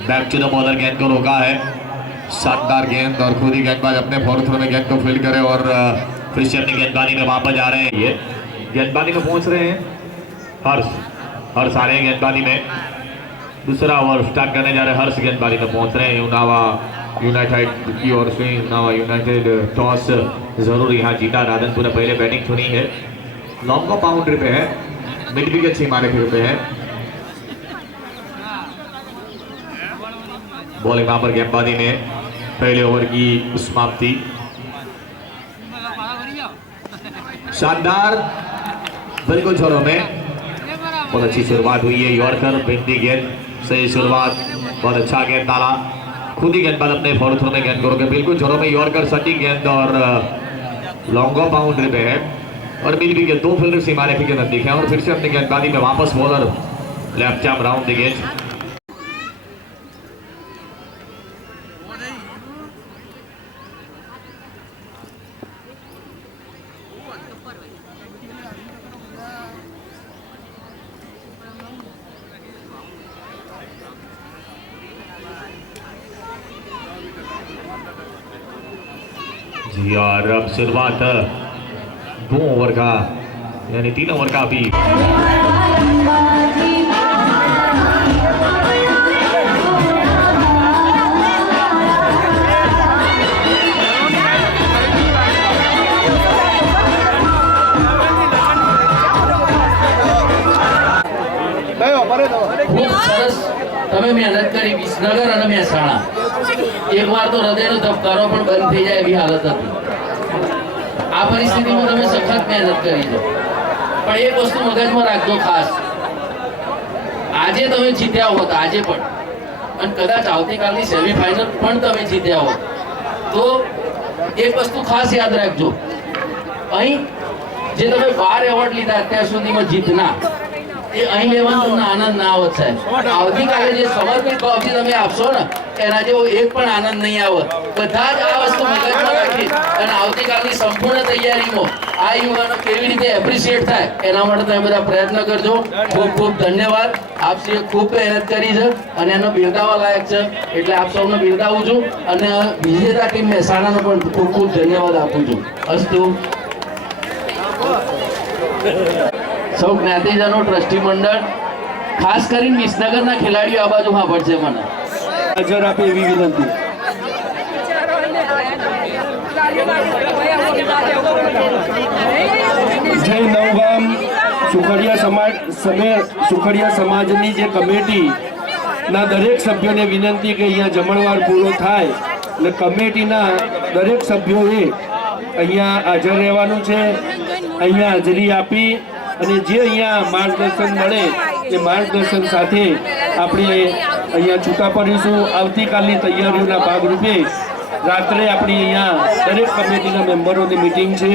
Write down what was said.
Back to the bowler गेंद को रोका है। शानदार गेंद और खुद ही गेंदबाज अपने फोर्थ थ्रो में गेंद को फ़ील्ड करे और से अपनी गेंदबाजी में वापस जा रहे हैं। ये गेंदबाजी में पहुँच रहे हैं। हर्ष हर्ष आ रहे हैं गेंदबाजी में। दूसरा ओवर स्टार्ट करने जा रहे हैं। हर्ष गेंदबाजी में पहुँच रहे हैं। युनावा यूनाइटेड की ओर से युनावा यूनाइटेड टॉस ज़रूर यहाँ जीता। राधनपुर ने पहले बैटिंग चुनी है। लॉन्ग बाउंड्री पे है। मिड विकेट से मारे फिर पे है। बॉलिंग वहाँ पर गेंदबाजी में पहले ओवर की समाप्ति। शानदार बिल्कुल छोरों में बहुत अच्छी शुरुआत हुई है यॉर्कर भिंडी गेंद, सही शुरुआत, बहुत अच्छा गेंद डाला। खुद ही गेंदबाज अपने फॉलो थ्रो में गेंद करोगे। बिल्कुल छोरों में यॉर्कर सटी गेंद और लॉन्ग बाउंड्री पे है। और मिल भी के दो फील्डर सीमा रेखा के नज़दीक है और फिर से अपनी गेंदबाजी में वापस bowler left arm round the गेंद जी और अब शुरुआत दो ओवर का यानी तीन ओवर का अभी ખૂબ સરસ તમે મહેનત કરી વિસનગર અને મહેસાણા એકવાર તો હૃદયનો ધબકારો પણ બંધ થઈ જાય એવી હાલત હતી. આ પરિસ્થિતિમાં તમે સખત મહેનત કરી છે. પણ એક વસ્તુ મગજમાં રાખજો ખાસ. આજે તમે જીત્યા હોત, આજે પણ. અને કદાચ આવતીકાલની સેમીફાઇનલ પણ તમે જીત્યા હોત. તો એક વસ્તુ ખાસ યાદ રાખજો. અહીં જે તમે બાર એવોર્ડ લીધા, અત્યાર સુધીમાં જીતના એ અહીં લેવાનો આનંદ ના આવત સાહેબ. આવતીકાલે જે સમર્પિત ભાવથી તમે આપશો ને, એના જેવો એક પણ આનંદ નહીં આવત. બધા જ આ વસ્તુ મગજમાં રાખી અને આવતીકાલની સંપૂર્ણ તૈયારીમાં આ યુવાનો કેવી રીતે એપ્રિશિએટ થાય, એના માટે તમે બધા પ્રયત્ન કરજો. ખૂબ ખૂબ ધન્યવાદ. આપશ્રીએ ખૂબ મહેનત કરી છે અને એનો બિરદાવા લાયક છે. એટલે આપ સૌને બિરદાવું છું અને વિજેતા ટીમ મહેસાણાનો પણ ખૂબ ખૂબ ધન્યવાદ આપું છું. અસ્તુ. સૌ જ્ઞાતિજનો, ટ્રસ્ટી મંડળ, ખાસ કરીને વિસનગરના ખેલાડીઓ આ બાજુ સાંભળશે મને. હાજર આપે એવી વિનંતી. જય નવગામ, સુખડિયા સમાજ, સમે, સુખડિયા સમાજની જે કમિટી ના દરેક સભ્યોને વિનંતી કે અહીંયા જમણવાર પૂરો થાય અને કમિટીના દરેક સભ્યોએ અહીંયા હાજર રહેવાનું છે, અહીંયા હાજરી આપી અને જે અહીંયા માર્ગદર્શન મળે એ માર્ગદર્શન સાથે આપણે અહીંયા છૂટા પડીશું. આવતીકાલની તૈયારીઓના ભાગરૂપે રાત્રે આપણી અહીંયા દરેક કમિટીના મેમ્બરોની મિટિંગ છે.